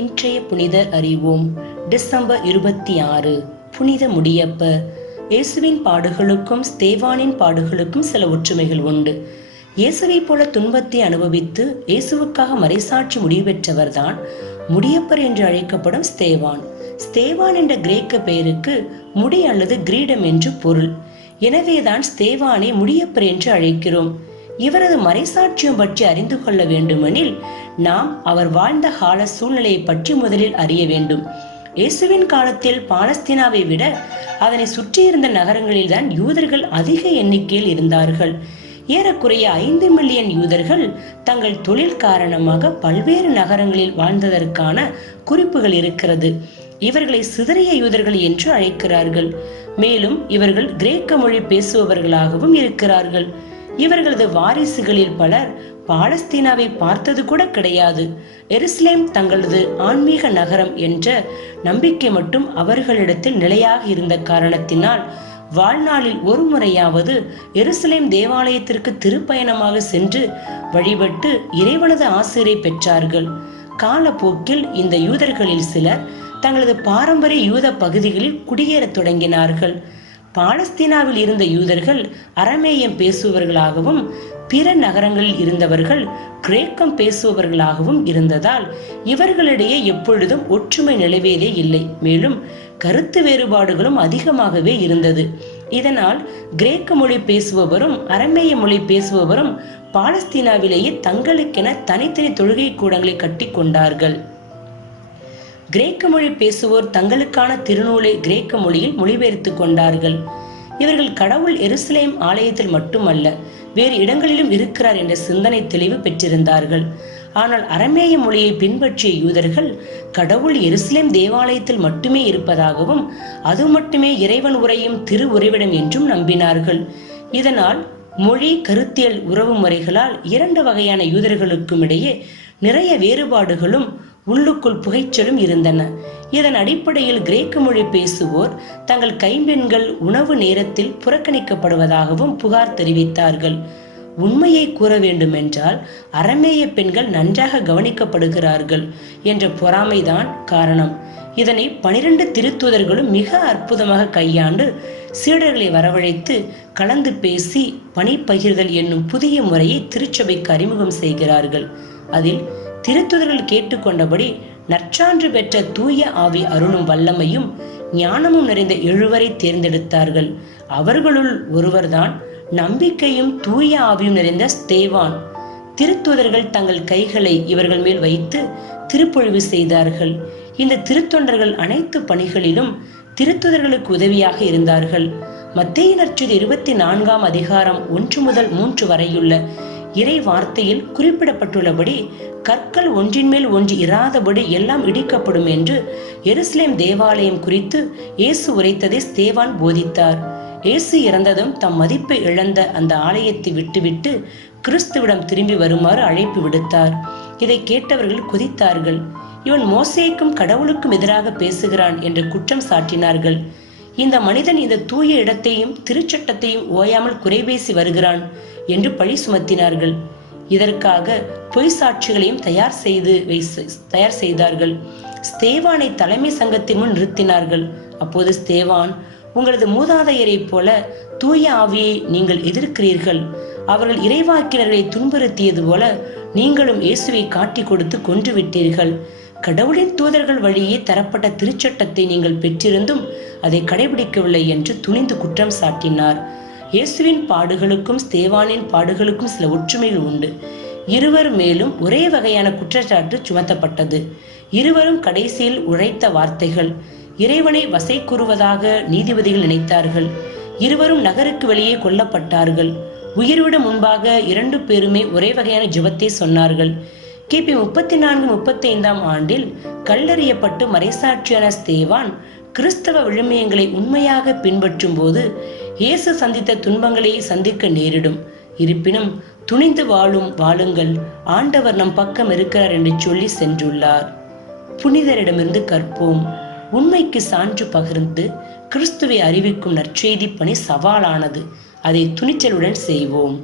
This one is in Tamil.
இன்றைய புனிதர் அறிவோம். டிசம்பர் 26 புனித முடியப்பர். இயேசுவின் பாடுகளுக்கும் ஸ்தேவானின் பாடுகளுக்கும் சில ஒற்றுமைகள் உண்டு. இயேசுவை போல துன்பத்தை அனுபவித்து இயேசுவுக்காக மறைசாட்சி முடிவு பெற்றவர்தான் முடியப்பர் என்று அழைக்கப்படும் ஸ்தேவான். ஸ்தேவான் என்ற கிரேக்க பெயருக்கு முடி அல்லது கிரீடம் என்று பொருள். எனவேதான் ஸ்தேவானை முடியப்பர் என்று அழைக்கிறோம். இவரது மறைசாட்சியம் பற்றி அறிந்து கொள்ள வேண்டுமெனில் நாம் அவர் வாழ்ந்த கால சூழ்நிலையை பற்றி முதலில் அறிய வேண்டும். இயேசுவின் காலத்தில் பாலஸ்தீனாவை விட அதனை சுற்றியிருந்த நகரங்களில்தான் யூதர்கள் அதிக எண்ணிக்கையில் இருந்தார்கள். ஏறக்குறைய 5 மில்லியன் யூதர்கள் தங்கள் தொழில் காரணமாக பல்வேறு நகரங்களில் வாழ்ந்ததற்கான குறிப்புகள் இருக்கிறது. இவர்களை சிதறிய யூதர்கள் என்று அழைக்கிறார்கள். மேலும் இவர்கள் கிரேக்க மொழி பேசுபவர்களாகவும் இருக்கிறார்கள். இவர்களது வாரிசுகளில் பலர் பாலஸ்தீனாவை பார்த்தது கூட கிடையாது. எருசலேம் தங்களது ஆன்மீக நகரம் என்ற நம்பிக்கை மட்டும் அவர்களிடத்தில் நிலையாக இருந்த காரணத்தினால் வாழ்நாளில் ஒரு முறையாவது எருசலேம் தேவாலயத்திற்கு திருப்பயணமாக சென்று வழிபட்டு இறைவனது ஆசிரை பெற்றார்கள். காலப்போக்கில் இந்த யூதர்களில் சிலர் தங்களது பாரம்பரிய யூத பகுதிகளில் குடியேறத் தொடங்கினார்கள். பாலஸ்தீனாவில் இருந்த யூதர்கள் அரமேயம் பேசுபவர்களாகவும் பிற நகரங்களில் இருந்தவர்கள் கிரேக்கம் பேசுபவர்களாகவும் இருந்ததால் இவர்களிடையே எப்பொழுதும் ஒற்றுமை நிலவியதே இல்லை. மேலும் கருத்து வேறுபாடுகளும் அதிகமாகவே இருந்தது. இதனால் கிரேக்க மொழி பேசுபவரும் அரமேய மொழி பேசுபவரும் பாலஸ்தீனாவிலேயே தங்களுக்கென தனித்தனி தொழுகை கூடங்களை கட்டி கொண்டார்கள். கிரேக்க மொழி பேசுவோர் தங்களுக்கான திருநூலை கிரேக்க மொழியில் மொழிபெயர்த்து கொண்டார்கள். இவர்கள் கடவுள் எருசலேம் ஆலயத்தில் மட்டுமல்ல வேறு இடங்களிலும் இருக்கிறார் என்ற சிந்தனை தெளிவு பெற்றிருந்தார்கள். ஆனால் அரமேய மொழியை பின்பற்றிய யூதர்கள் கடவுள் எருசலேம் தேவாலயத்தில் மட்டுமே இருப்பதாகவும் அது மட்டுமே இறைவன் உரையும் திரு உறைவிடம் என்றும் நம்பினார்கள். இதனால் மொழி கருத்தியல் உறவு முறைகளால் 2 வகையான யூதர்களுக்கும் இடையே நிறைய வேறுபாடுகளும் உள்ளுக்குள் புகைச்சலும் இருந்தன. இதன் அடிப்படையில் கிரேக்க மொழி பேசுவோர் தங்கள் கைம்பெண்கள் உணவு நேரத்தில் புறக்கணிக்கப்படுவதாகவும் புகார் தெரிவித்தார்கள். உண்மையை கூற வேண்டுமென்றால் அரமேய பெண்கள் நன்றாக கவனிக்கப்படுகிறார்கள் என்ற பொறாமைதான் காரணம். இதனை 12 திருத்தூதர்களும் மிக அற்புதமாக கையாண்டு சீடர்களை வரவழைத்து கலந்து பேசி பணி பகிர்தல் என்னும் புதிய முறையை திருச்சபைக்கு அறிமுகம் செய்கிறார்கள். அதில் திருத்துதர்கள் கேட்டுக்கொண்டபடி நற்சான்று பெற்ற தூய ஆவி அருளும் வல்லமையும் ஞானமும் நிறைந்த 7 தேர்ந்தெடுத்தார்கள். அவர்களுள் ஒருவர்தான் நம்பிக்கையும் தூய ஆவியும் நிறைந்த ஸ்தேவான். திருத்துதர்கள் தங்கள் கைகளை இவர்கள் மேல் வைத்து திருப்பொழிவு செய்தார்கள். இந்த திருத்தொண்டர்கள் அனைத்து பணிகளிலும் திருத்துதர்களுக்கு உதவியாக இருந்தார்கள். மத்தேயு நற்செய்தி 24ஆம் அதிகாரம் 1 முதல் 3 வரையுள்ள இறை வார்த்தையில் குறிப்பிடப்பட்டுள்ளபடி கற்கள் ஒன்றின் மேல் ஒன்று இராதபடி எல்லாம் இடிக்கப்படும் என்று எருசலேம் தேவாலயம் குறித்து இயேசு உரைத்ததை ஸ்தேவான் போதித்தார். இயேசு இறந்ததும் தம் மதிப்பை இழந்த அந்த ஆலயத்தை விட்டுவிட்டு கிறிஸ்துவிடம் திரும்பி வருமாறு அழைப்பு விடுத்தார். இதை கேட்டவர்கள் கொதித்தார்கள். இவன் மோசேக்கும் கடவுளுக்கும் எதிராக பேசுகிறான் என்று குற்றம் சாட்டினார்கள். இந்த மனிதன் இந்த தூய இடத்தையும் திருச்சட்டத்தையும் ஓயாமல் குறைபேசி வருகிறான் என்று பழி சுமத்தினார்கள். இதற்காக பொய் சாட்சிகளையும் தயார் செய்தார்கள். ஸ்தேவானை தலைமை சங்கத்தின் முன் நிறுத்தினார்கள். அப்போது ஸ்தேவான், உங்களது மூதாதையரை போல தூய ஆவியை நீங்கள் எதிர்க்கிறீர்கள். அவர்கள் இறைவாக்கினர்களை துன்புறுத்தியது போல நீங்களும் இயேசுவை காட்டி கொடுத்து கொன்று விட்டீர்கள். கடவுளின் தூதர்கள் வழியே தரப்பட்ட திருச்சட்டத்தை நீங்கள் பெற்றிருந்தும் அதை கடைபிடிக்கவில்லை என்று துணிந்து குற்றம் சாட்டினார். இயேசுவின் பாடுகளுக்கும் ஸ்தேவானின் பாடுகளுக்கும் சில ஒற்றுமைகள் உண்டு. இருவர் மேலும் ஒரே வகையான குற்றச்சாட்டு சுமத்தப்பட்டது. இருவரும் கடைசியில் உரைத்த வார்த்தைகள் இறைவனை வசை கூறுவதாக நீதிபதிகள் நினைத்தார்கள். இருவரும் நகருக்கு வெளியே கொல்லப்பட்டார்கள். உயிர்விட முன்பாக 2 பேருமே ஒரே வகையான ஜெபத்தை சொன்னார்கள். கிபி 34-35ஆம் ஆண்டில் கல்லறியப்பட்டு மறைசாட்சியான ஸ்தேவான் கிறிஸ்தவ விழுமியங்களை உண்மையாக பின்பற்றும் போது இயேசு சந்தித்த துன்பங்களை சந்திக்க நேரிடும். இருப்பினும் துணிந்து வாழுங்கள், ஆண்டவர் நம் பக்கம் இருக்கிறார் என்று சொல்லி சென்றுள்ளார். புனிதரிடமிருந்து கற்போம். உண்மைக்கு சான்று பகிர்ந்து கிறிஸ்துவை அறிவிக்கும் நற்செய்தி பணி சவாலானது. அதை துணிச்சலுடன் செய்வோம்.